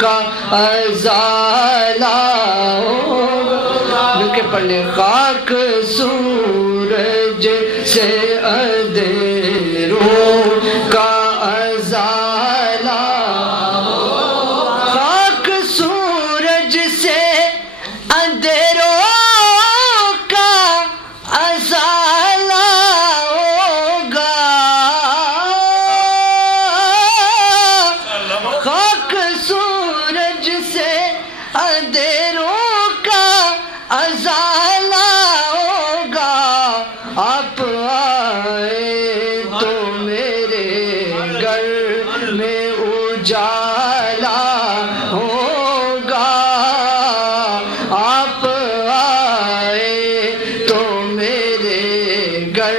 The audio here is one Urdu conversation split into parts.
کا ازالہ ہوگا، مل کے پڑھ لیں، خاک سورج سے اندھیروں کا ازالہ، خاک سورج سے اندھیروں کا ازالہ ہوگا، خاک سورج سے اندھیروں کا ازالہ ہوگا، آپ آئے تو میرے گھر میں اجالا ہوگا، آپ آئے تو میرے گھر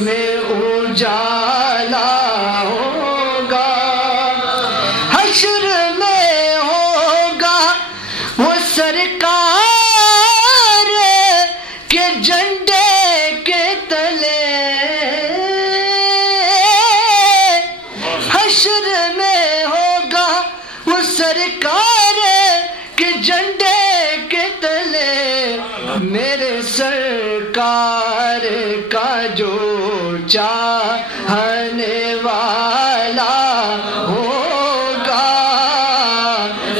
میں اجالا ہوگا، حشر میں ہوگا وہ سرکار کے جھنڈے کے تلے، حشر میں ہوگا وہ سرکار کے جھنڈے کے تلے، میرے سرکار کا جو چاہنے والا ہوگا،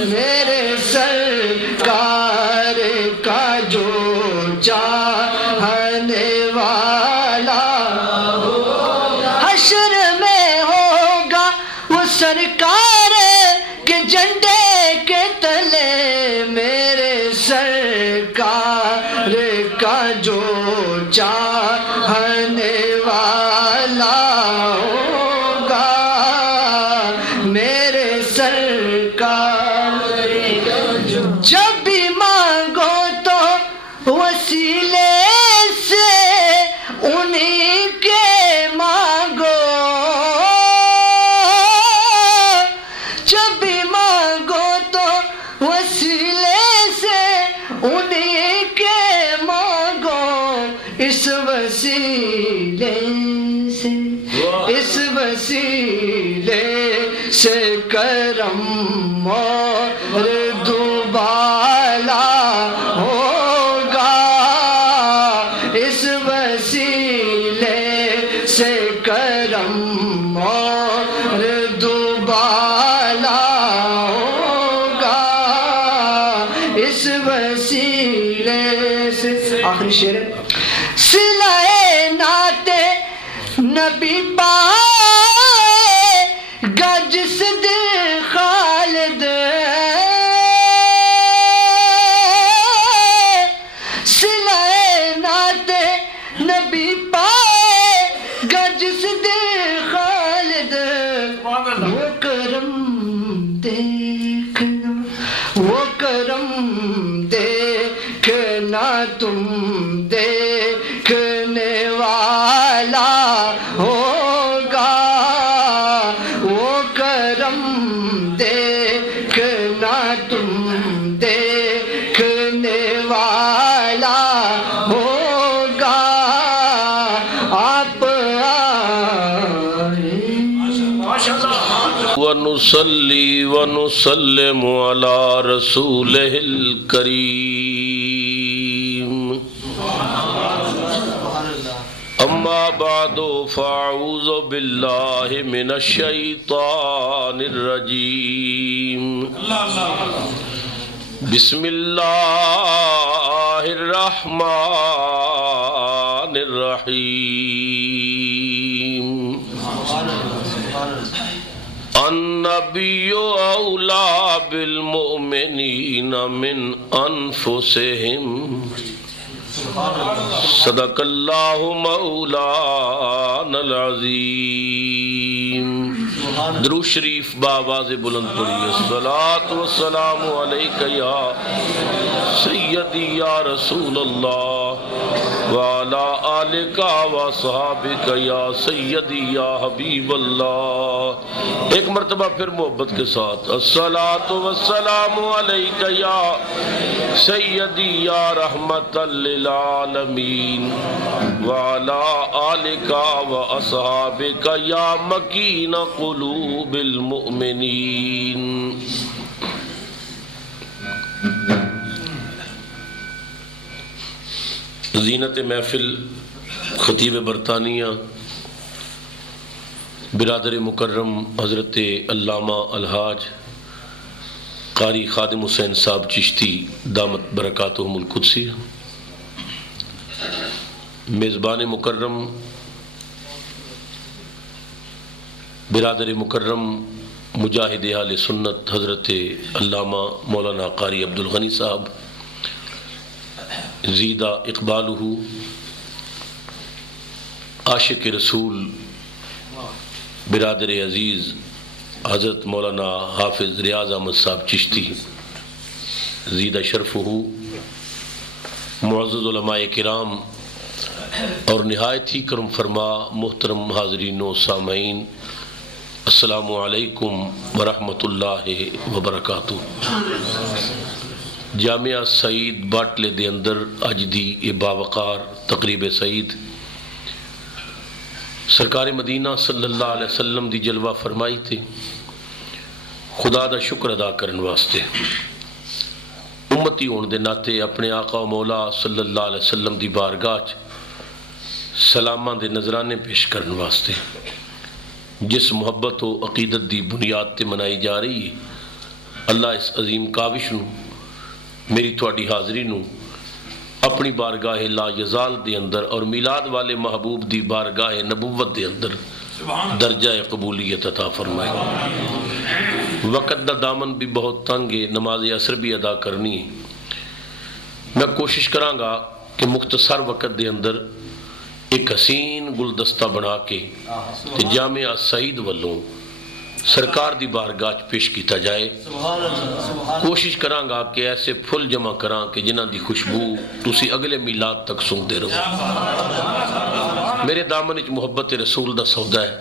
میرے سرکار کا جو چاہنے والا ہوگا، حشر میں ہوگا وہ سرکار کے جھنڈے کے تلے، میرے سرکار کا جو چاہنے والا ہوگا، میرے سرکار جب بھی مانگو تو وسیلے سے انہی کے مانگو، جب بھی مانگو تو وسیلے سے انہی کے مانگو، اس وسیلے سے، اس وسیلے سے کرم اور دوبالا ہوگا، اس وسیلے سے کرم اور دوبالا ہوگا، اس وسیلے سے، آخری شعر ہے، صلائے نعت نبی پائے گا جس دل خالد، صلائے نعت نبی پائے گا جس دل خالد، وہ کرم دیکھنا، وہ کرم دیکھنا تم دیکھنے والا ہوگا، وہ کرم دیکھنا تم دیکھنے والا ہوگا، آپ آئے ونصلی ونسلم علی رسولہ الکریم، اما بعد فاعوذ باللہ من الشیطان الرجیم، بسم اللہ الرحمن الرحیم، النبی اولی بالمؤمنین من انفسہم، صدق اللہ مولانا العظیم، درود شریف بآواز بلند پڑھیے، الصلاۃ والسلام علیک یا سیدی یا رسول اللہ وعلی آلک واصحابک یا سیدی یا حبیب اللہ۔ ایک مرتبہ پھر محبت کے ساتھ، الصلاۃ والسلام علیک یا سیدی یا رحمت للعالمین وعلی آلک واصحابک یا مکین قلوب المؤمنین۔ زینت محفل خطیب برطانیہ برادر مکرم حضرت علامہ الحاج قاری خادم حسین صاحب چشتی دامت برکاتہم القدسی، میزبان مکرم برادر مکرم مجاہد اہل سنت حضرت علامہ مولانا قاری عبدالغنی صاحب زیدہ اقبالہ، عاشق رسول برادر عزیز حضرت مولانا حافظ ریاض احمد صاحب چشتی زیدہ شرفہ، معزز علماء کرام اور نہایت ہی کرم فرما محترم حاضرین و سامعین، السلام علیکم ورحمۃ اللہ وبرکاتہ۔ جامعہ سعید باٹلے دے اندر اج دی اے باوقار تقریب سعید سرکار مدینہ صلی اللہ علیہ وسلم دی جلوہ فرمائی تھی، خدا دا شکر ادا کرن واسطے امتی ہون دے ناتے اپنے آقا و مولا صلی اللہ علیہ وسلم دی بارگاہ سلاماں دے نظرانے پیش کرن واسطے جس محبت و عقیدت دی بنیاد تے منائی جا رہی ہے، اللہ اس عظیم کاوش نو میری تواڈی حاضری نو اپنی بارگاہ لا یزال دے اندر اور میلاد والے محبوب دی بارگاہ نبوت دے اندر درجہ قبولیت عطا فرمائے۔ وقت دا دامن بھی بہت تنگ ہے، نماز عصر بھی ادا کرنی ہے، میں کوشش کراں گا کہ مختصر وقت دے اندر ایک حسین گلدستہ بنا کے جامعہ سعید والوں سرکار دی بارگاہ پیش کیتا جائے۔ کوشش کراں گا کہ ایسے پھل جمع کراں کہ جنہاں دی خوشبو تسی اگلے میلاد تک سنتے رہو۔ میرے دامن وچ محبت رسول دا سودا ہے،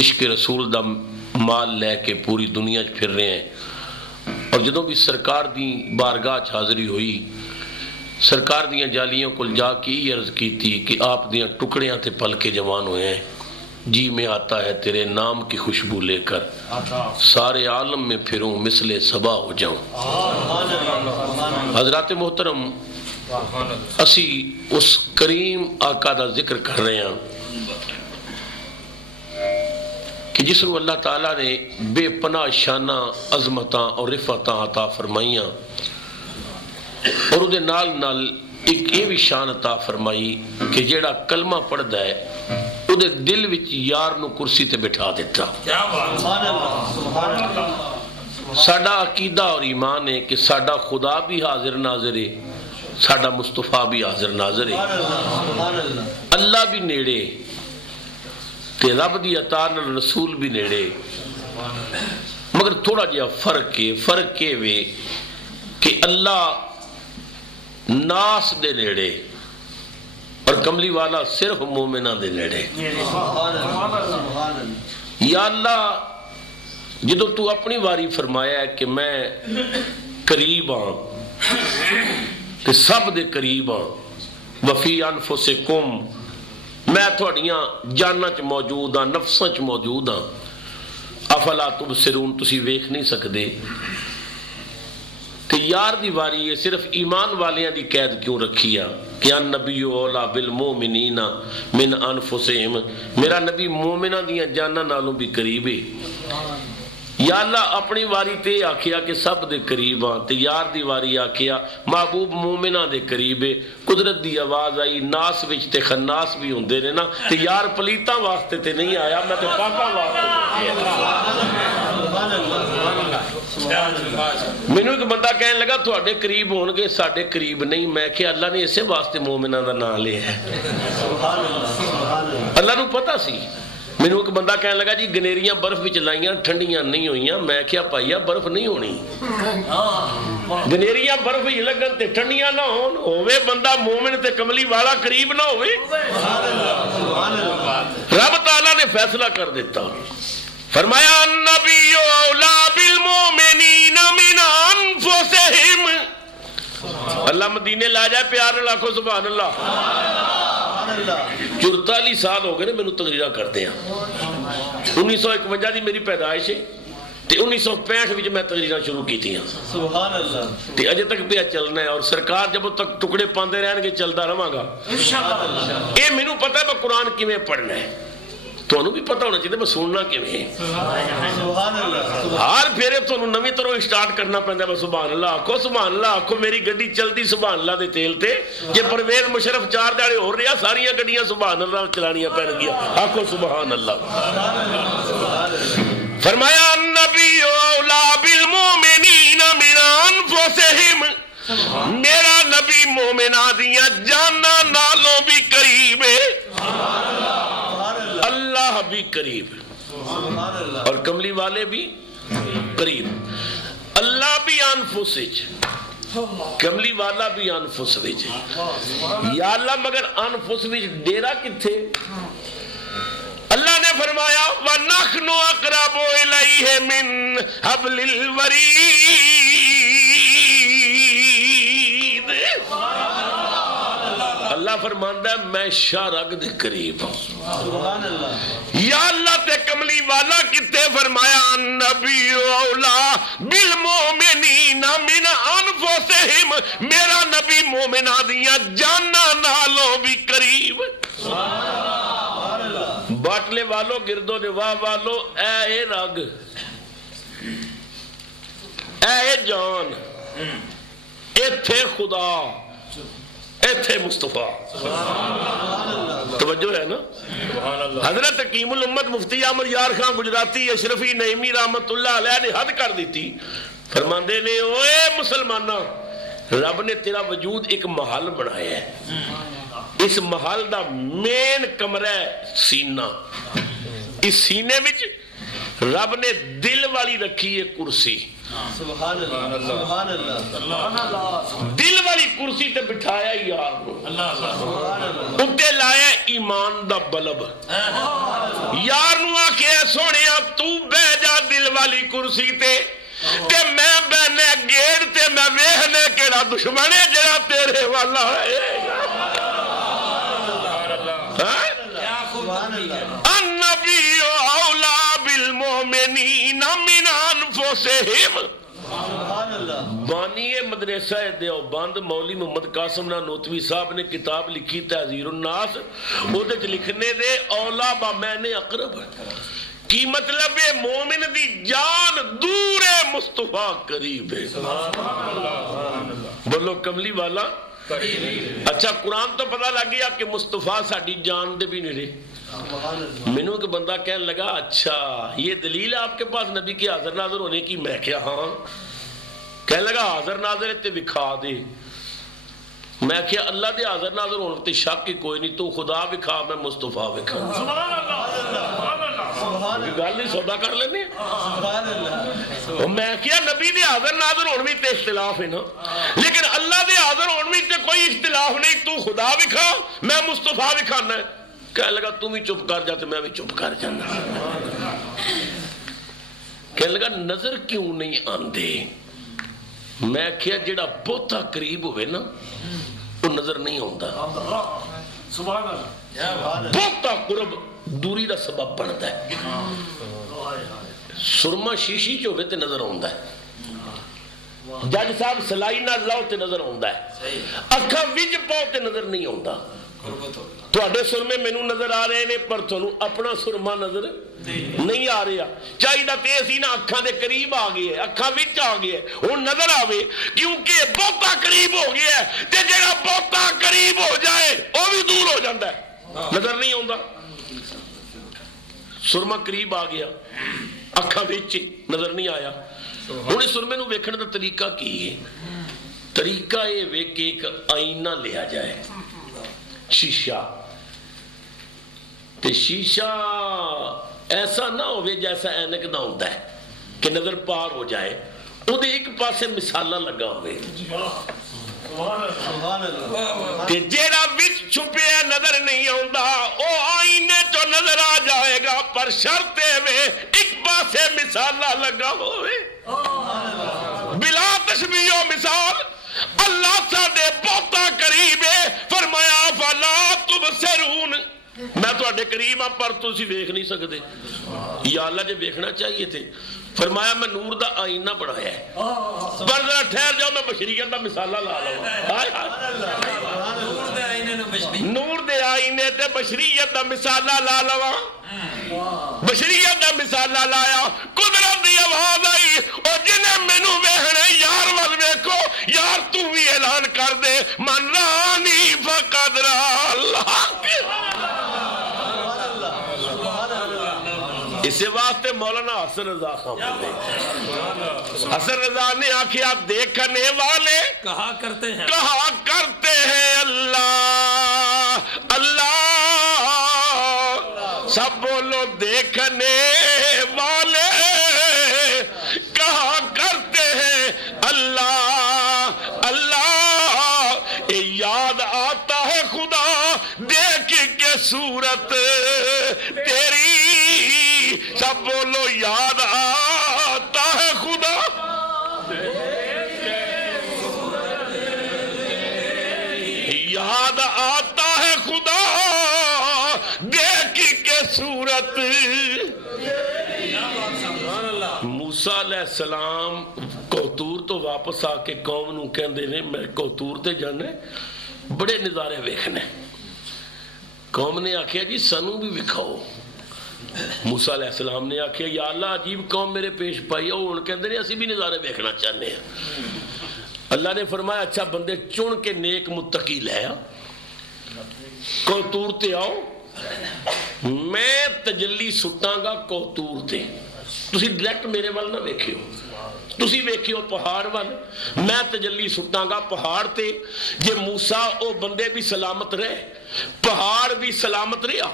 عشق رسول دا مال لے کے پوری دنیا پھر رہے ہیں، اور جدوں بھی سرکار دی بارگاہ حاضری ہوئی، سرکار دیاں جالیوں کو جا کے یہ عرض کی تھی کہ آپ دیاں ٹکڑیاں تے پل کے جوان ہوئے ہیں، جی میں آتا ہے تیرے نام کی خوشبو لے کر، سارے عالم میں پھروں مثل صبا ہو جاؤں۔ حضرات محترم، اسی اس کریم آقا دا ذکر کر رہے ہیں کہ جس رو اللہ تعالیٰ نے بے پناہ شانہ عظمتاں اور رفعتاں عطا فرمائیاں، اور وہ دے نال نال ایک یہ بھی شان عطا فرمائی کہ جیڑا کلمہ پڑھدا ہے وہ دے دل وچ یار نو کرسی تے بٹھا دیتا۔ ساڈا عقیدہ اور ایمان ہے کہ ساڈا خدا بھی حاضر ناظر ہے، ساڈا مصطفیٰ بھی حاضر ناظر ہے، اللہ بھی نیڑے تے رب دی عطا نال رسول بھی نیڑے، مگر تھوڑا جہا فرق ہے وے کہ اللہ ناس دے نیڑے اور کملی والا صرف مومنہ دے نیڑے۔ یا اللہ جدو تو اپنی واری فرمایا ہے کہ میں قریب ہاں کہ سب دے قریب ہاں، وفی انفسکم، میں تھوڑیاں جاننا چ موجود ہاں، نفساں چ موجود ہاں، افلا تبصرون، تسی ویکھ نہیں سکدے کہ یار دی واری ہے صرف ایمان والیاں دی قید کیوں رکھی ہے کہ ان نبی اولا بالمومنین من انفسہم، میرا نبی مومنہ دیاں جاننا نالوں بھی قریب ہے۔ یا اللہ اپنی واری تے آکھیا کہ سب دے قریب ہاں، تے یار دی واری آکھیا محبوب مومنہ دے قریب ہے۔ قدرت دی آواز آئی ناس وچ تے خناس بھی ہوندے نے نا، تے یار پلیتاں واسطے تے نہیں آیا، میں تے پاکاں واسطے۔ مینوں ایک بندہ کہنے لگا تھوڑے قریب ہون گے ساڈے قریب نہیں، میں کہ اللہ نے اسے واسطے مومنہ دا نام لیا ہے، اللہ نو پتہ سی۔ مینوں ایک بندہ کہنے لگا جی گنیریاں برف وچ لائیاں ٹھنڈیاں نہیں ہوئیاں، میں کیا پائیا برف نہیں ہونی، گنیریاں برف وچ لگن تے ٹھنڈیاں نہ ہون، ہووے بندہ مومن تے کملی والا قریب نہ ہوئے۔ رب تعالیٰ نے فیصلہ کر دیتا، فرمایا النبی اولا بالمومنین من انفسہم۔ اللہ مدینے لا جائے پیار لاکھو سبحان اللہ۔ 44 سال ہو گئے نا مینوں تقریرا کرتے ہیں، 1951 دی میری پیدائش ہے، تے 1965 وچ میں تقریراں شروع کیتیاں سبحان اللہ تے اجے تک پیا چلنا ہے، اور سرکار جب تک ٹکڑے پاندے رہن گے چلدا رہاں گا انشاءاللہ۔ اے مینوں پتہ ہے میں قرآن کیویں پڑھنا ہے، تانوں بھی پتہ ہونا چاہیے میں سننا کیویں۔ سبحان اللہ۔ ہر پھیرے تانوں نویں طرح اسٹارٹ کرنا پیندا ہے، سبحان اللہ آکھو، سبحان اللہ آکھو، میری گڈی چلدی سبحان اللہ دے تیل تے، جے پرویز مشرف 4 دہاڑے ہو رہا ساریاں گڈیاں سبحان اللہ چلانیاں پین گیا، آکھو سبحان اللہ۔ فرمایا النبی اولا بالمومنین من انفسہم، میرا نبی مومنہ دیاں جانا نالوں بھی قریب ہے، اللہ بھی قریب سبحان اللہ۔ اور کملی والے بھی قریب، اللہ بھی انفس وچ، کملی والا بھی انفس وچ۔ یا اللہ مگر انفس وچ ڈیرا کتھے؟ اللہ نے فرمایا وَنَحْنُ أَقْرَبُ إِلَيْهِ مِنْ حَبْلِ الْوَرِيدِ۔ اللہ فرماندا ہے میں شاہ رگ دے قریب ہوں۔ سبحان اللہ۔ یا اللہ تے کملی والا کتے؟ فرمایا النبی اولا بالمومنین من انفسہم، میرا نبی مومنہ دیاں جانا نالوں بھی قریب۔ باٹلے والو گردو نواہ والو، اے رگ، اے جان، ایتھے خدا، ایتھے مصطفیٰ۔ توجہ ہے نا؟ حضرت حکیم الامت مفتی احمد یار خان گجراتی اشرفی نعیمی رحمت اللہ علیہ نے حد کر دیتی، فرماندے نے اوے مسلمانہ، رب نے تیرا وجود ایک محل بنایا ہے، اس محل دا مین کمرہ ہے سینہ، اس سینے وچ رب نے دل والی رکھی ہے کرسی، سبحان اللہ سبحان اللہ۔ دل والی کرسی تے بٹھایا یار کو، اتے لایا ایمان دا بلب، یار نو آکھے سونیا تو بہ جا دل والی کرسی تے میں بہنے گیڑ تے میں ویکھنے کیڑا دشمن ہے جڑا تیرے والا ہے۔ النبی اولا بالمومنین من انفسہم۔ بانی مدرسہ دیوبند مولی محمد قاسم نانوتوی صاحب نے کتاب لکھی تحذیر الناس، اودے وچ لکھنے دے اولا با میں نے اقرب، کی مطلب ہے مومن دی جان دور ہے مصطفیٰ قریب ہے۔ بولو کملی والا۔ اچھا قرآن تو پتہ لگ گیا کہ مصطفیٰ ساڈی جان دے بھی نہیں رہے۔ مینوں کہ بندہ کہنے لگا اچھا یہ دلیل ہے آپ کے پاس نبی کے حاضر ناظر ہونے کی؟ میں کیا ہاں، کہنے لگا حاضر ناظر تے وکھا دے، میں کیا اللہ دے حاضر ناظر ہونے تے شک ہی کوئی نہیں، تو خدا وکھا میں مصطفیٰ وکھا، گل نہیں سودا کر لینے۔ میں کیا نبی دے حاضر ناظر ہونے بھی تے اختلاف ہے نا، لیکن اللہ دے حاضر ہونے بھی تے کوئی اختلاف نہیں، تو خدا وکھا میں مصطفیٰ وکھانا ہے۔ کہنے لگا تم ہی چپ کر جاتے میں بھی چپ کر جانا۔ کہنے لگا نظر کیوں نہیں آندے؟ میں کیا جڑا بہتا قریب ہوئے نا وہ نظر نہیں آندا، بہتا قرب دوری دا سبب بنتا ہے۔ سرما شیشی جو ہوئے تے نظر آندا ہے، جج صاحب سلائی نہ لاؤ تے نظر آندا ہے، اکھا وج پاؤ تے نظر نہیں آندا۔ تواڈے سرمے مینوں نظر آ رہے نے پر تانوں اپنا سرما نظر نہیں آ رہا، چاہیے تے اسی نہ اکھاں دے قریب آ گئے، اکھاں وچ آ گئے، ہن نظر آوے کیونکہ بہتا قریب ہو گیا ہے، تے جڑا بہتا قریب ہو جائے وہ بھی دور ہو جاندا ہے، نظر نہیں آندا۔ سرما قریب آ گیا، اکھاں وچ نظر نہیں آیا، ہن اس سرمے نوں ویکھن دا طریقہ کی ہے؟ طریقہ یہ وے کہ ایک آئینہ لیا جائے، شیشہ، تے شیشہ ایسا نہ ہوئے جیسا اینک نہ ہوتا ہے کہ نظر پار ہو جائے، وہ ایک پاسے مثالہ لگا ہوئے، تے جیڑا وچ چھپے نظر نہیں آندا او آئینے تو نظر آ جائے گا، پر شرط ہے ایک پاسے مثالہ لگا ہوئے۔ بلا تشبیہ و مثال اللہ ساڈے بہتا قریب ہے، فرمایا فلا تبصرون، میں تواڈے قریب ہاں پر تسی ویکھ نہیں سکدے۔ یا اللہ جے ویکھنا چاہیے تھے فرمایا میں نور دا آئینہ بنایا ہے، پر ذرا ٹھہر جاؤ میں بشریت دا مثالہ لا لوا۔ نور دے آئینے تے بشریت دا مثالہ لا لوا، بشریت دا مثالہ لایا، قدرت دی آواز آئی، اور جنہیں مینوں ویکھنا یار ول ویکھو، یار تو بھی اعلان کر دے من رانی فقد را اللہ۔ اسی واسطے مولانا حسن رضا خان حسن رضا نے آخیا دیکھنے والے کہا کرتے ہیں اللہ اللہ، سب بولو دیکھنے والے کہا کرتے ہیں اللہ اللہ، یاد آتا ہے خدا دیکھ کے صورت تیری، سب بولو یاد آتا ہے خدا یاد آتا ہے خدا دیکھ کے صورت۔ موسیٰ علیہ السلام کوتور تو واپس آ کے قوم نو کہندے نے میں کوتور تے جانا ہے، بڑے نظارے ویکھنے۔ قوم نے آکھیا جی سانو بھی وکھاؤ۔ موسیٰ علیہ السلام نے آکھیا یا اللہ عجیب قوم میرے پیش پائی ہے، ان کہندے نے اسی بھی نظارے ویکھنا چاہنے ہیں۔ اللہ نے فرمایا اچھا بندے چن کے نیک متقی لے آ، کوتور تے آؤ، میں تجلی سٹاں گا کوتور تے، تسی ڈائریکٹ میرے وال نہ ویکھیو، تسی ویکھیو پہاڑ وال، میں تجلی سٹاں گا پہاڑ تے، جے موسیٰ او بندے بھی سلامت رہے، پہاڑ بھی سلامت رہا،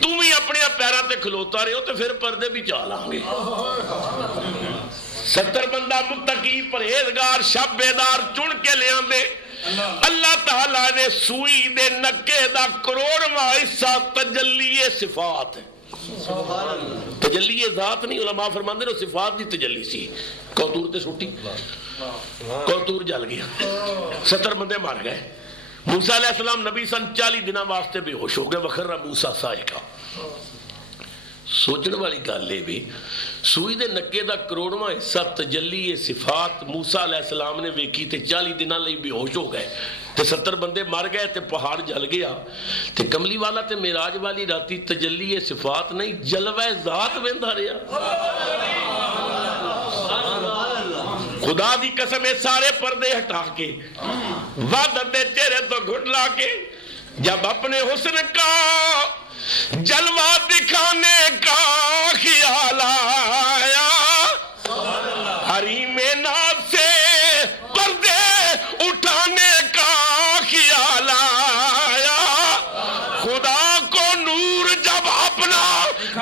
تم بھی اپنے پیروں تے کھلوتا رہے ہو تو پھر پردے بھی چال آؤں گے۔ 70 بندہ متقی پرہیزگار شب بیدار چن کے لے آندے، اللہ تعالیٰ نے سوئی دے نکے دا کروڑواں حصہ تجلی صفات ہے، تجلی ذات نہیں، علماء فرماندے نے صفات دی تجلی سی۔ کوتور تے سٹی، کوتور جل گیا، 70 بندے مار گئے۔ موسیٰ علیہ السلام نبی سن 40 دنوں واسطے بے ہوش ہو گئے، وخر موسیٰ صاعقہ۔ سوچنے والی گل ہے بھی سوئی دے نکے دا کروڑواں حصہ تجلی صفات موسیٰ علیہ السلام نے ویکھی تے 40 دنوں لئی بے ہوش ہو گئے تے 70 بندے مر گئے تے پہاڑ جل گیا تے کملی والا تے معراج والی راتی تجلی صفات نہیں جلوہ ذات ویندا رہیا۔ خدا دی قسم سارے پردے ہٹا کے وعدت دے چہرے تو گھٹ لا کے جب اپنے حسن کا جلوہ دکھانے کا خیال آیا، حریم ناز سے پردے اٹھانے کا خیال آیا، خدا کو نور جب اپنا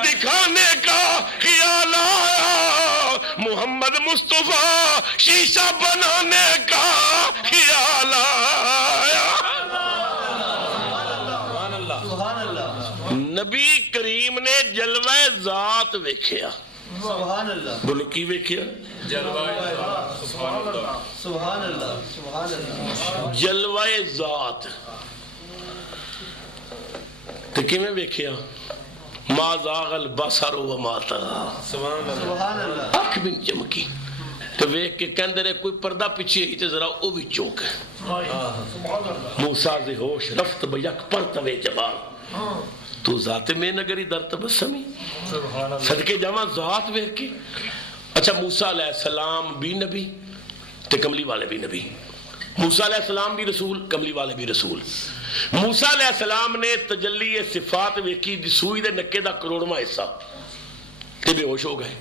دکھانے کا خیال آیا، محمد مصطفیٰ شیشہ بنانے کا خیال آیا۔ نبی کریم نے جلوہ ذات ویکھیا، سبحان اللہ، بولو کی ویکھیا؟ جلوہ ذات، سبحان اللہ، سبحان اللہ، سبحان اللہ، جلوہ ذات تے کیویں ویکھیا؟ ما زاغ البصر وما طغى، سبحان اللہ، اکھ بھی چمکی تو ویکھ کے کہندے رہے کوئی پردہ پیچھے ہی تے ذرا او بھی چوک ہے۔ موسیٰ ز ہوش رفت بیک پرتوے جبال، تو ذات میں نگری در تبسمی، صدقے جامع ذات ویکھ کے۔ اچھا موسیٰ علیہ السلام بھی نبی تے کملی والے بھی نبی، موسیٰ علیہ السلام بھی رسول، کملی والے بھی رسول۔ موسیٰ علیہ السلام نے تجلی صفات ویکھی سوئی دے نکے دا کروڑواں حصہ تے بے ہوش ہو گئے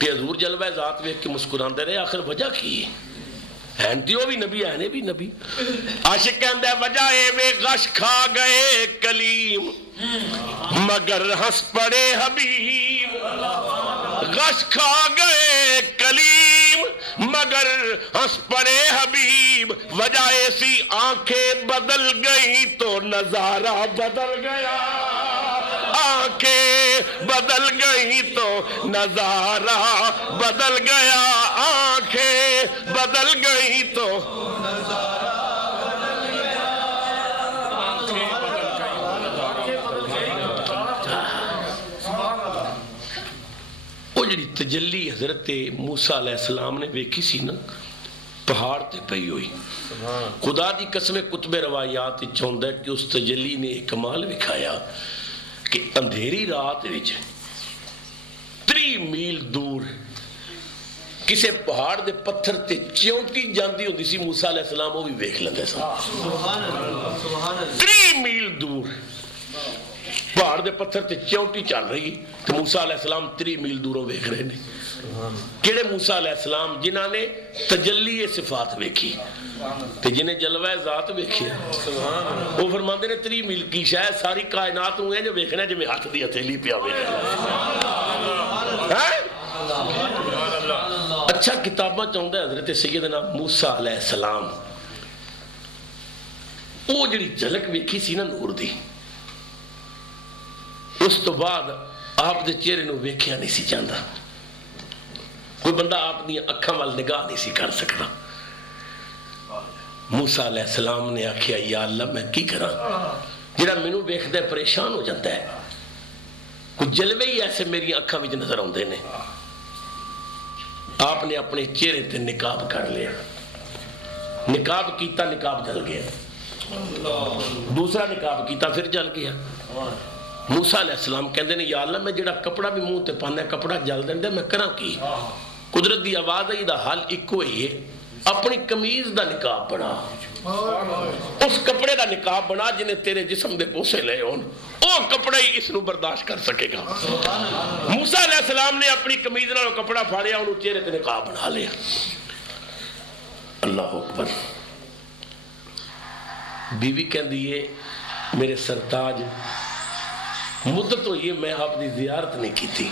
کہ حضور جلوہ ذات ویکھ کے مسکراندے رہے، آخر وجہ کی ہے؟ وہ بھی نبی ہے بھی نبی۔ عاشق کہندہ ہے وجہ اے وے غش کھا گئے کلیم مگر ہنس پڑے حبیب، غش کھا گئے کلیم مگر ہنس پڑے حبیب، وجہ ایسی آنکھیں بدل گئی تو نظارہ بدل گیا، آنکھیں بدل گئی تو نظارہ بدل گیا، آنکھیں بدل گئی تو وہ جڑی تجلی حضرت موسیٰ علیہ السلام نے ویکھی سی نا پہاڑ تے پئی ہوئی. خدا دی قسم کتب روایات چاہتا ہے کہ اس تجلی نے ایک کمال وکھایا کہ اندھیری رات وچ 3 میل دور کسے پہاڑ دے پتھر تے چونٹی جاندی ہوندی سی موسیٰ علیہ السلام وہ بھی ویکھ لیندے سن. 3 میل دور پہاڑ دے پتھر تے چونٹی چل رہی تو موسیٰ علیہ السلام 3 میل دوروں ویکھ رہے نے. کیڑے موسیٰ علیہ السلام جنہاں نے تجلی صفات ویکھی تے جنہیں جلوہ ذات ویکھیا وہ فرماندے نے 3 میل کی شاید ساری کائنات ہوئے جو ویکھنا جو میں ہاتھ دی ہتھیلی پیا ویکھنا. اچھا کتاباں چاہتا ہے حضرت سیدنا موسیٰ علیہ السلام وہ جڑی جھلک ویکھی سی نا نور دی اس تو بعد آپ دے چہرے نو ویکھیا نہیں سی جاندا. کوئی بندہ آپ دی اکھاں وال نگاہ نہیں سی کر سکتا. موسیٰ علیہ السلام نے آکھیا یا اللہ میں کی کراں جڑا مینوں ویکھدا ہے پریشان ہو جاتا ہے. کچھ جلوے ہی ایسے میری اکھاں وچ نظر آندے نے. آپ نے اپنے چہرے تے نقاب کر لیا. نقاب کیتا نقاب جل گیا. دوسرا نقاب کیتا پھر جل گیا. موسیٰ علیہ السلام کہندے نے یا اللہ میں جڑا کپڑا بھی منہ تے پانا کپڑا جل دیندا میں کراں کی. قدرت دی آواز ہے دا حل اکو ہی ہے اپنی قمیض دا نقاب بنا. اس کپڑے دا نقاب بنا جنہیں تیرے جسم دے بوسے لے ہون او کپڑا ہی اس نو برداشت کر سکے گا. موسیٰ علیہ السلام نے اپنی قمیض نال کپڑا پھاڑیا انہوں چہرے تے نقاب بنا لیا. اللہ اکبر. بیوی کہندی ہے میرے سرتاج مدت ہوئی ہے میں آپ دی زیارت نہیں کی تھی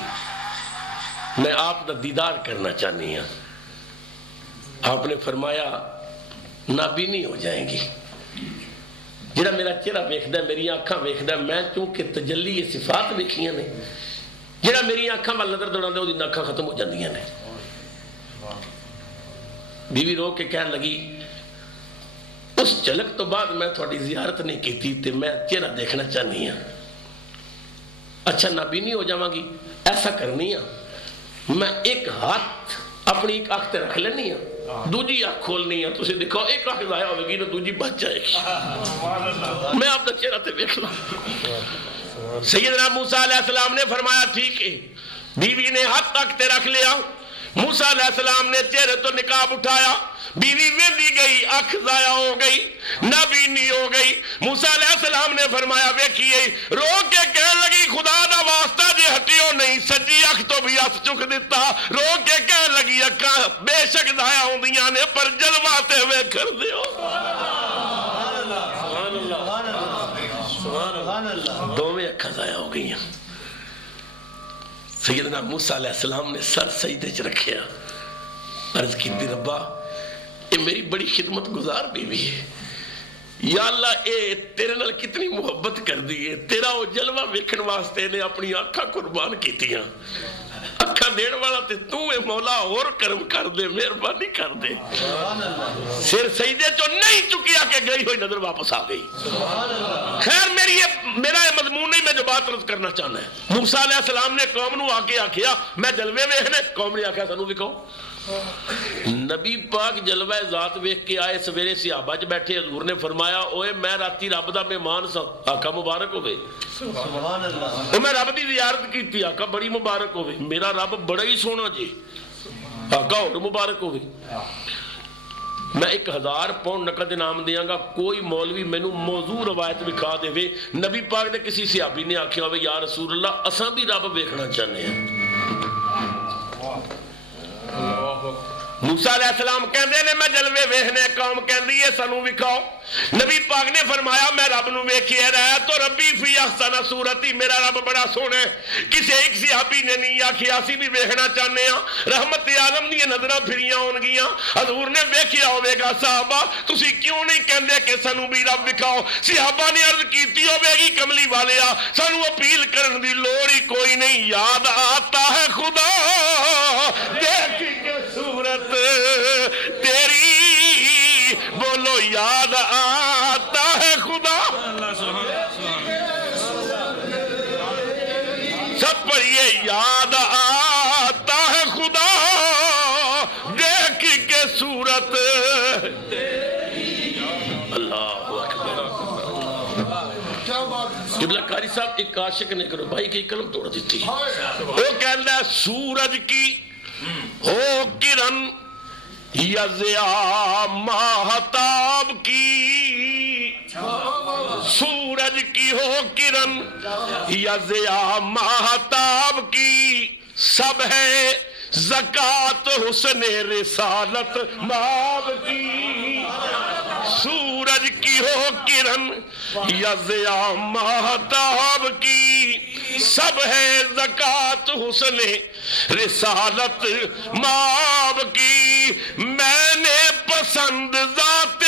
میں آپ دا دیدار کرنا چاہنی ہوں. آپ نے فرمایا نابینی ہو جائیں گی. جڑا میرا چہرہ ویکھدا ہے میری آنکھاں ویکھدا ہے میں چونکہ تجلی یہ صفات ویکھیاں نے جڑا میری آنکھاں وال نظر دوڑاندے اودی آنکھاں ختم ہو جاندیاں نے. بیوی رو کے کہن لگی اس جھلک تو بعد میں تھوڑی زیارت نہیں کی تھی تے میں چہرہ دیکھنا چاہنی ہوں. اچھا نابینی ہو جاواں گی ایسا کرنی ہوں میں ایک ہاتھ اپنی ایک آنکھ تے رکھ لینی ہوں دوجی آنکھ کھولنی ہے. تسی دیکھو ایک آنکھ ضائع ہوئے گی تو دوجی بچ جائے گی. میں آپ کا چہرہ تے دیکھ لوں. سیدنا موسیٰ علیہ السلام نے فرمایا ٹھیک ہے. بیوی نے ہاتھ تک تے رکھ لیا. موسیٰ علیہ السلام نے چہرے تو نقاب اٹھایا. بیوی ویندی گئی آنکھ ضائع ہو گئی نابینی ہو گئی. موسیٰ علیہ السلام نے فرمایا ویکھیے رو کے کہنے لگی خدا دا واسطہ جے ہٹیو نہیں سجی آنکھ تو بھی ہاتھ چک دیتا. رو کے کہنے لگی اکھاں بے شک ضائع ہوندیاں نے پر جلوہ تے ویکھ کر دیو. دوویں اکھاں ضائع ہو گئی ہیں. سیدنا موسیٰ علیہ السلام نے سر سجدے چ رکھیا عرض کی ربا یہ میری بڑی خدمت گزار بیوی ہے. یا اللہ اے تیرے نال کتنی محبت کر دی ہے. تیرا وہ جلوہ ویکھن واسطے نے اپنی آنکھاں قربان کیتیاں. اکھاں دین والا تے تو اے مولا اور کرم کر دے مہربانی کر دے. سر سجدے چوں نہیں چکیا کہ گئی ہوئی نظر واپس آ گئی. خیر میرا یہ مضمون نہیں میں جو بات عرض کرنا چاہنا ہے. موسیٰ علیہ السلام نے قوم نو آ کے آکھیا میں جلوے ویکھنے. قوم نے آکھیا سانو وکھاؤ. نبی پاک جلوہ ذات ویکھ کے آئے. سویرے صحابہ چ بیٹھے حضور نے فرمایا اوے میں راتی رب دا مہمان سا. آقا مبارک ہوئے. سبحان اللہ. میں رب دی زیارت کیتی. آقا بڑی مبارک ہوئے. میرا رب بڑا ہی سونا جی. آقا اور مبارک ہوئے. میں 1000 پاؤنڈ نقد انعام دیاں گا کوئی مولوی مینوں موضوع روایت وکھا دے. نبی پاک دے کسی صحابی نے آکھیا ہوئے یا رسول اللہ اساں بھی رب ویکھنا چاہنے ہیں. موسیٰ علیہ السلام کہندے نے میں جلوے ویکھنے. قوم کہندی ہے سانو وکھاؤ. نبی پاک نے فرمایا میں رب نو ویکھیا رہا تو ربی فی احسن صورتی میرا رب بڑا سونا ہے. کسی ایک صحابی نے نہیں آکھیا اسی بھی ویکھنا چاہنے ہاں. رحمت عالم دی نظراں پھریاں ہون گیاں. حضور نے ویکھیا ہوے گا صحابہ تسی کیوں نہیں کہندے کہ سانو بھی رب وکھاؤ. صحابہ نے عرض کیتی ہوے گی کملی والیا سانو اپیل کرن دی لوڑ ہی کوئی نہیں. یاد آتا ہے خدا دیکھ کے صورت تیری بولو یاد آتا ہے خدا. سب پر یہ یاد آتا ہے رحمت اللہ اکبر قبلہ قاری صاحب ایک عاشق نے کرو بھائی کی قلم توڑ دیتی وہ کہتا ہے سورج کی ہو کرن یا ضیاء ماہتاب کی سورج کی ہو کرن یا ضیاء ماہتاب کی سب ہے زکات حسن رسالت ماب کی سورج کی ہو کرن یا ضیاء ماہتاب کی سب ہے زکات حسن رسالت ماب کی میں نے پسند ذات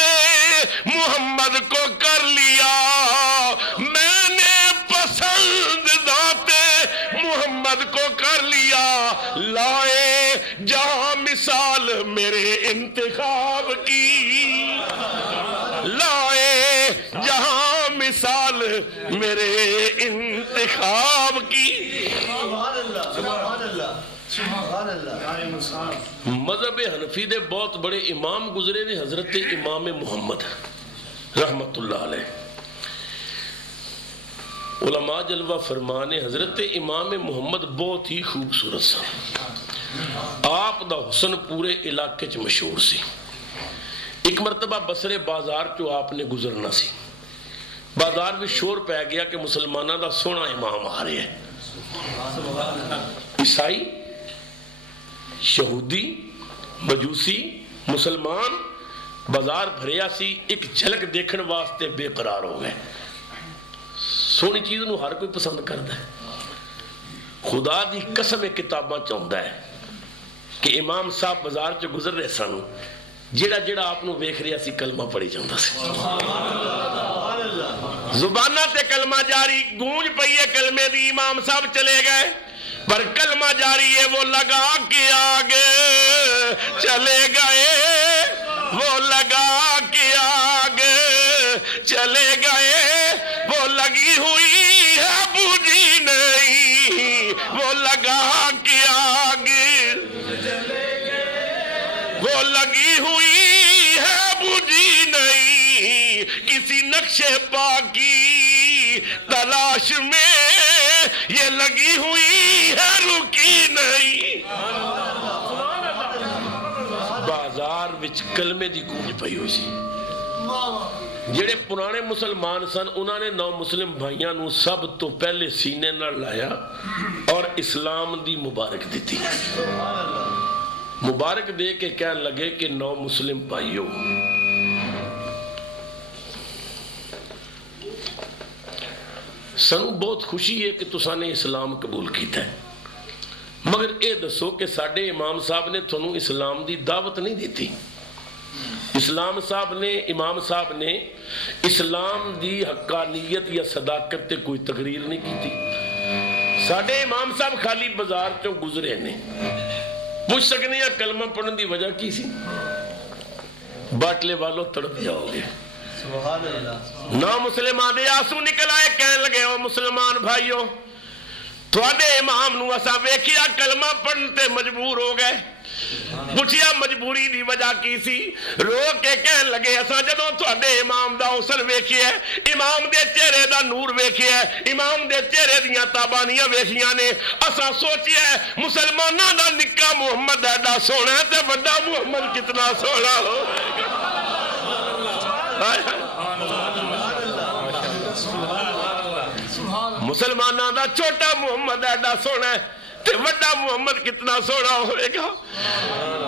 محمد کو کر لیا میں نے پسند ذات محمد کو کر لیا لائے جہاں مثال میرے انتخاب کی لائے جہاں مثال میرے انتخاب کی مذہب حنفی دے بہت بڑے امام گزرے نے حضرت امام محمد رحمت اللہ علیہ علماء جلوہ فرمانے حضرت امام محمد بہت ہی خوبصورت سا آپ دا حسن پورے علاقے چ مشہور سی ایک مرتبہ بصرے بازار چو آپ نے گزرنا سی بازار میں شور پہ گیا کہ مسلمانہ دا سونا امام آ رہے ہیں عیسائی یہودی مجوسی مسلمان بازار بھریا سی ایک جھلک دیکھن واسطے بے قرار ہو گئے سونی چیز نو ہر کوئی پسند کرتا ہے خدا دی قسم کتاباں چاہتا ہے کہ امام صاحب بازار چ گزر رہے سن جیڑا جیڑا آپ نو ویکھ رہا سی کلمہ پڑھی جاندہ سی زبانہ تے کلمہ جاری گونج پئیے کلمے دی امام صاحب چلے گئے پر کلمہ جاری ہے وہ لگا کے آگے چلے گئے وہ لگا کے آگے چلے گئے وہ لگی ہوئی ہے بوجھی نہیں وہ لگا کے آگے وہ لگی ہوئی ہے بوجھی نہیں کسی نقش پاکی تلاش میں یہ لگی ہوئی ہے رکی نہیں بازار وچ کلمے دی گونج پئی ہوئی سی جڑے پرانے مسلمان سن انہوں نے نو مسلم بھائیاں نو سب تو پہلے سینے نہ لایا اور اسلام دی مبارک دیتی مبارک دے کے کہنے لگے کہ نو مسلم بھائیوں سنو بہت خوشی ہے کہ تساں نے اسلام قبول کیتا ہے مگر اے دسو کہ ساڈے امام صاحب نے تھانوں اسلام دی دعوت نہیں دیتی امام صاحب نے اسلام دی حقانیت یا صداقت تے کوئی تقریر نہیں کی تھی ساڈے امام صاحب خالی بازار چوں گزرے نے پوچھ سکنے یا کلمہ پڑھن دی وجہ کی سی باٹلے والوں تڑپ جاؤ گے نہ مسلمان دے آنسو نکل آئے کہنے لگے او مسلمان بھائیو تھوڑے امام نو اسا ویکھیا کلمہ پڑھن تے مجبور ہو گئے پوچھیا مجبوری دی وجہ کی سی رو کے کہن لگے اسا جدوں تھوڑے امام دا حسن ویکھیا امام دے چہرے دا نور ویکھیا امام دے چہرے دیاں تابانیاں ویکھیاں نے اسا سوچیا مسلماناں دا نکا محمد ایڈا سونا ہے تے بڑا محمد کتنا سونا ہوگا مسلمانوں دا چھوٹا محمد ایڈا سونا ہے تے وڈا محمد کتنا سونا ہوئے گا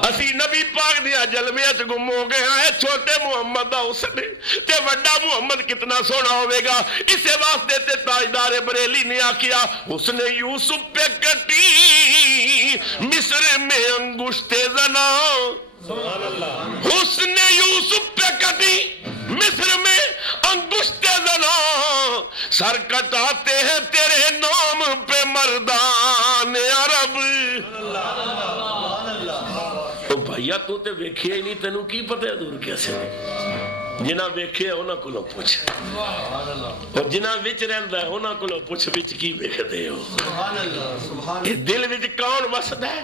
اسی نبی پاک دیا جلمیت گم ہو گئے ہیں چھوٹے محمد دا حسن تے وڈا محمد کتنا سونا ہوئے گا اسے واسطے تے تاجدار بریلی نے آکیا حسن یوسف پہ کٹی مصر میں انگشت زنا حسن یوسف پہ کٹی مصر میں انگشت زنا سر کٹاتے ہیں تیرے نام پہ مردان عرب تو بھائیا تو تے ویکھیا ہی نہیں تینوں کی پتہ ہے دور کیسے جنہ ویکھیا انہاں کولوں پوچھ اور جنہ وچ رہندا انہاں کولوں پوچھ وچ کی ویکھدے ہو دل وچ کون وسدا ہے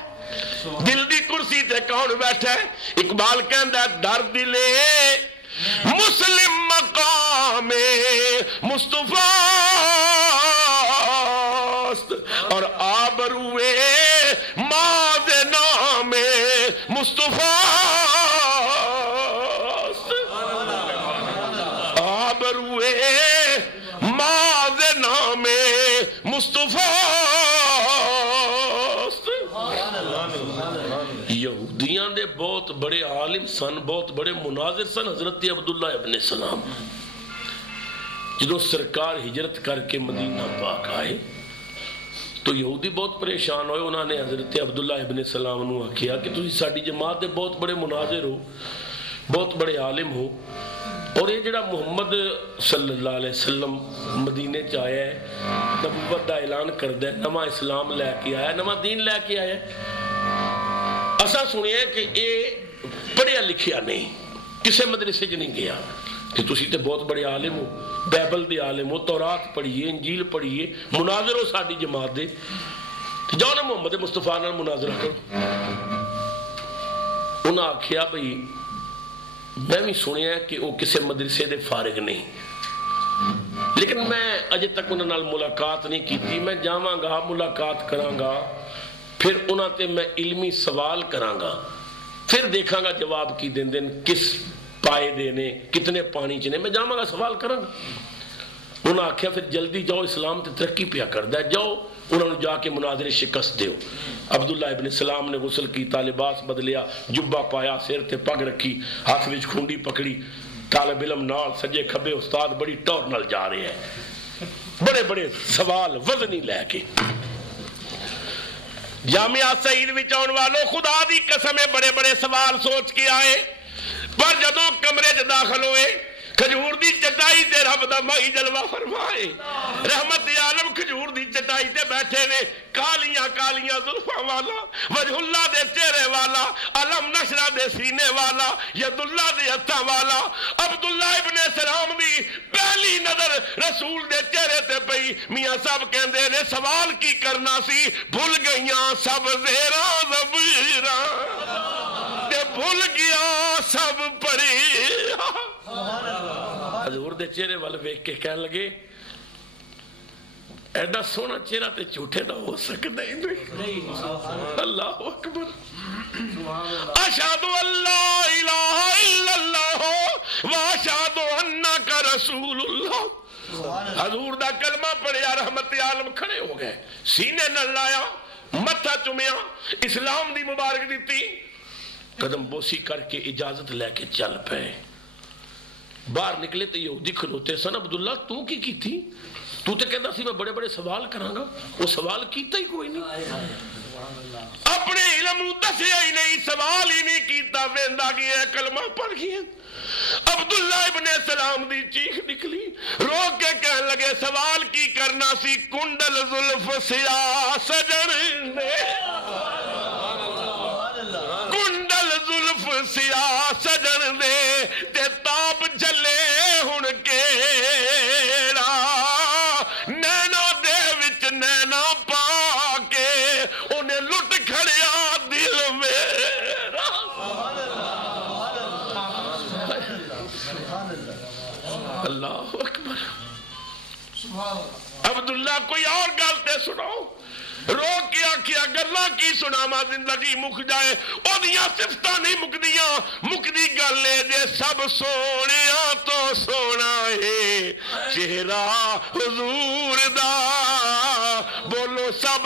دل دی کرسی تے کون بیٹھا ہے؟ اقبال کہندا ہے در دلے مسلم مقام مصطفیٰ اور آبروئے ماذ نام مصطفیٰ آبروئے ماذ نام مصطفیٰ یہودیاں دے بہت بڑے عالم سن، بہت بڑے مناظر سن حضرت عبداللہ ابن سلام۔ جدو سرکار ہجرت کر کے مدینہ پاک آئے تو یہودی بہت پریشان ہوئے، انہوں نے حضرت عبداللہ ابن سلام نو کیا کہ تسی ساڈی جماعت دے بہت بڑے مناظر ہو، بہت بڑے عالم ہو، اور یہ جڑا محمد صلی اللہ علیہ وسلم مدینے چاہیا ہے، نبوت دا اعلان کردہ ہے، نواں اسلام لے کے آیا، نواں دین لے کے آیا ہے، اسا سنیا کہ یہ پڑھیا لکھیا نہیں، کسے مدرسے جو نہیں گیا کہ تسی تے بہت بڑے عالم ہو، بائبل دے عالم ہو، تورات پڑھیے، انجیل پڑھیے، مناظر ہو ساڈی جماعت دے، جاؤ نا محمد مصطفیٰ نال مناظرہ کرو۔ انہاں آکھیا بھئی میں بھی سنیا کہ وہ کسے مدرسے دے فارغ نہیں، لیکن میں اجے تک انہاں نال ملاقات نہیں کیتی، میں جاواں گا ملاقات کراں گا، پھر انہاں تے میں علمی سوال کراں گا، پھر دیکھاں گا جواب کی دین دین کس پائے دینے کتنے پانی چنے، میں جاواں گا سوال کراں گا۔ انہاں آکھیا پھر جلدی جاؤ، اسلام تے ترقی پیا کردا ہے، جاؤ انہوں نے جا کے مناظر شکست دیو۔ عبداللہ ابن سلام نے غسل کیتا، لباس بدلیا، جبہ پایا، سر تے پگ رکھی، ہاتھ وچ کھونڈی پکڑی، طالب علم نال سجے کھبے استاد بڑی ٹور نال جا رہے ہیں، بڑے بڑے سوال وزنی لے کے۔ جامعہ سعید وچ آن والو خدا دی قسم بڑے بڑے سوال سوچ کے آئے، پر جدوں کمرے چ داخل ہوئے کھجور دی چٹائی تے رب دا مائی جلوہ فرمائے، رحمت عالم کھجور دی چٹائی تے بیٹھے نے، کالیاں کالیاں زلفاں والا، وجہ اللہ دے چہرے والا، علم نشرہ دے سینے والا، ید اللہ دے ہتھاں والا۔ عبداللہ ابن سلام دی پہلی نظر رسول دے چہرے تے پئی، میاں صاحب کہندے نے سوال کی کرنا سی، بھول گئیاں سب زیراں زبیراں تے بھول گیا سب پری۔ حضور دے چہرے والے ویکھ کے کہنے لگے ایڈا سونا چہرہ تے جھوٹے نہ ہو سکتا ہی نہیں۔ اللہ اکبر، اشہد اللہ الہ الا اللہ واشہد انک رسول اللہ۔ حضور دا کلمہ پڑھیا، رحمت عالم کھڑے ہو گئے، سینے نہ لایا، متھا چومیا، اسلام دی مبارک دیتی، قدم بوسی کر کے اجازت لے کے چل پے۔ باہر نکلے تو یہودی کھلوتے سن، عبداللہ تو کی تھی؟ تو تے کہندا سی میں بڑے بڑے سوال کراں گا، وہ سوال کیتا ہی کوئی نہیں، اپنے علم دسیا ہی نہیں، سوال ہی نہیں کیتا، ویندا گیا کلمہ پڑھ گیا۔ عبداللہ ابن سلام دی چیخ نکلی، رو کے کہنے لگے سوال کی کرنا سی، کنڈل زلف سیاہ سجن نے، کنڈل زلف سیاہ سجن دے تے تاب جلے ہن کیڑا، نینا دے وچ نینا پا کے انہیں لٹ کھڑیا دل میرا۔ اللہ اکبر، عبداللہ کوئی اور گلتے سناؤ، رو کیا کیا گلا کی سناما، زندگی مک جائے او دیاں صفتاں نہیں مکدیاں، مکدی گلے جے سب سونیاں تو سونا ہے چہرہ حضور دا، بولو سب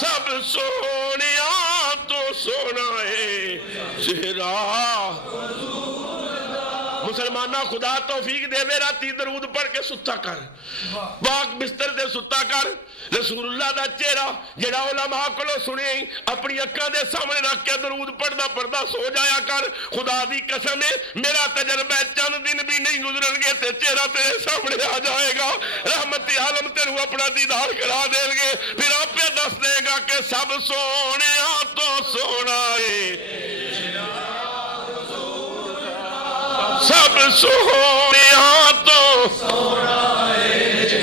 سب سونیاں تو سونا ہے چہرہ۔ مسلمانہ خدا توفیق دے وے، راتی درود پڑھ کے ستا کر، پاک بستر دے ستا کر، رسول اللہ دا چہرہ جڑا علماء کولوں سنے اپنی اکھاں دے سامنے رکھ کے درود پڑھدا پڑھدا سو جایا کر۔ خدا دی قسم ہے میرا تجربہ چند دن بھی نہیں گزرن گے تے چہرہ تیرے سامنے آ جائے گا، رحمت عالم تینوں اپنا دیدار کرا دیں گے، پھر آپ دس دے گا کہ سب سونیاں تو سونا ہے، سب سونیاں تو سونا ہے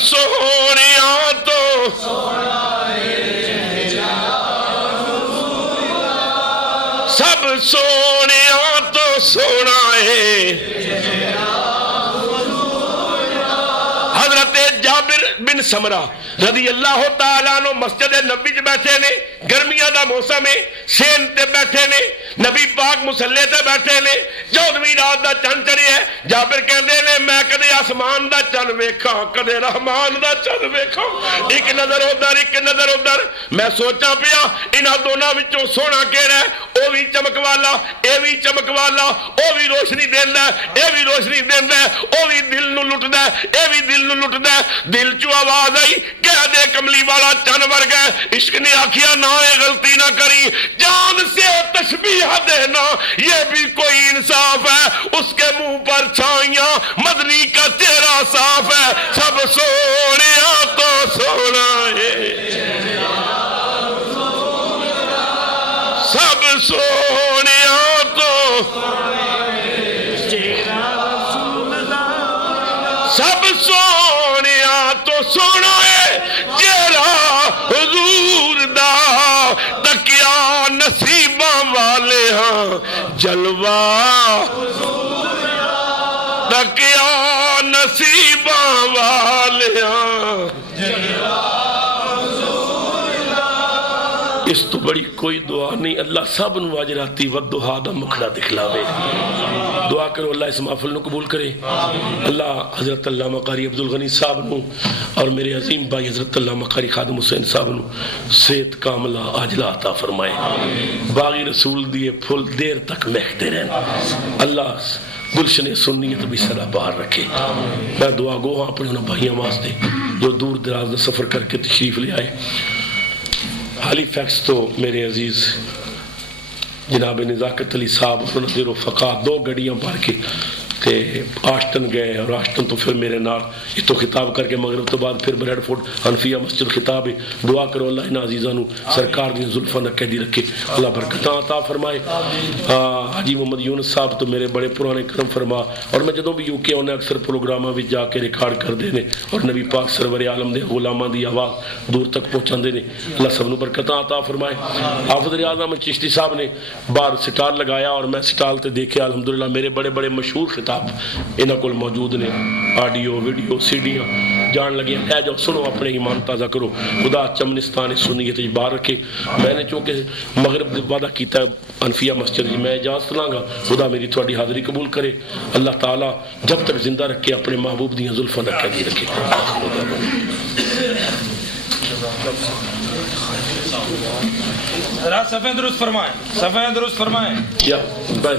سونیا تو سب سونیا تو سونا ہے حضرت جابر بن سمرہ رضی اللہ تعالیٰ عنہ مسجد نبی چ بیٹھے نے گرمیاں دا موسم ہے سین تے بیٹھے نے نبی پاک مصلی تے بیٹھے نے 14ویں رات دا چند چڑھے ہے جابر کہندے نے میں کدے آسمان دا چند ویکھاں کدے رحمان دا چند ویکھاں ایک نظر ادھر میں سوچا پیا انہاں دونوں وچوں سونا کیڑا ہے او بھی چمک والا اے بھی چمک والا او بھی روشنی دیندا ہے اے بھی روشنی دیندا ہے او بھی دل نو لٹدا ہے اے بھی دل نو لٹدا ہے دل چوں آواز آئی کہہ دے کملی والا چن ورگا ہے عشق نے آکھیا نہ اے غلطی نہ کری جان سے تشبیہ دینا یہ بھی کوئی انصاف ہے اس کے منہ پر چھائیاں مدنی کا چہرہ صاف ہے سب سونیا تو سونا ہے سب سونیا تو سب سونیا تو سونا ہے چہرہ حضور دا تکیا نصیباں والے ہاں جلوہ تکیا نصیباں والے ہاں اس تو بڑی کوئی دعا نہیں اللہ سب نو اجراتی والدہا دا مکھڑا دکھلاوے دعا کرو اللہ اس محفل نو قبول کرے اللہ حضرت علامہ قاری عبدالغنی صاحب نو اور میرے عظیم بھائی حضرت علامہ قاری خادم حسین صاحب نو صحت کاملہ عاجلہ عطا فرمائے باغی رسول دیے پھول دیر تک مہکتے رہن اللہ گلشن سنیت بھی سدا باہر رکھے میں دعا گو ہاں اپنے انہوں بھائیاں واسطے جو دور دراز دا سفر کر کے تشریف لے آئے حالی فیکس تو میرے عزیز جناب نزاکت علی صاحب انہوں دیر و فقہ 2 گڑیاں پار کے تے آشٹن گئے اور آشٹن تو پھر میرے نال یہ تو خطاب کر کے مغرب تو بعد پھر بریڈ فورڈ حنفیہ مسجد خطاب ہے دعا کرو اللہ ان عزیزاں نو سرکار دی زلفاں نہ قیدی رکھے اللہ برکتاں عطا فرمائے حاجی محمد یونس صاحب تو میرے بڑے پرانے کرم فرما اور میں جدوں بھی UK انہیں اکثر پروگراماں وچ جا کے ریکارڈ کر دے نے اور نبی پاک سرور عالم دے غلاماں دی آواز دور تک پہنچاندے نے اللہ سب نو برکتاں عطا فرمائے حافظ ریاض احمد چشتی صاحب نے باہر سٹال لگایا اور میں سٹال تے دیکھیا الحمدللہ میرے بڑے بڑے مشہور خطاب انہاں کول موجود نے آڈیو ویڈیو سیڈیاں جان لگے اے جو سنو اپنے ایمان تازہ کرو خدا چمنستان سنیت بار رکھے میں نے چونکہ مغرب وعدہ کیتا ہے انفیہ مسجد میں اجازت لاں گا خدا میری تھوڑی حاضری قبول کرے اللہ تعالیٰ جب تک زندہ رکھے اپنے محبوب دیاں زلفاں نہ قیدی رکھے صفحہ درست فرمائیں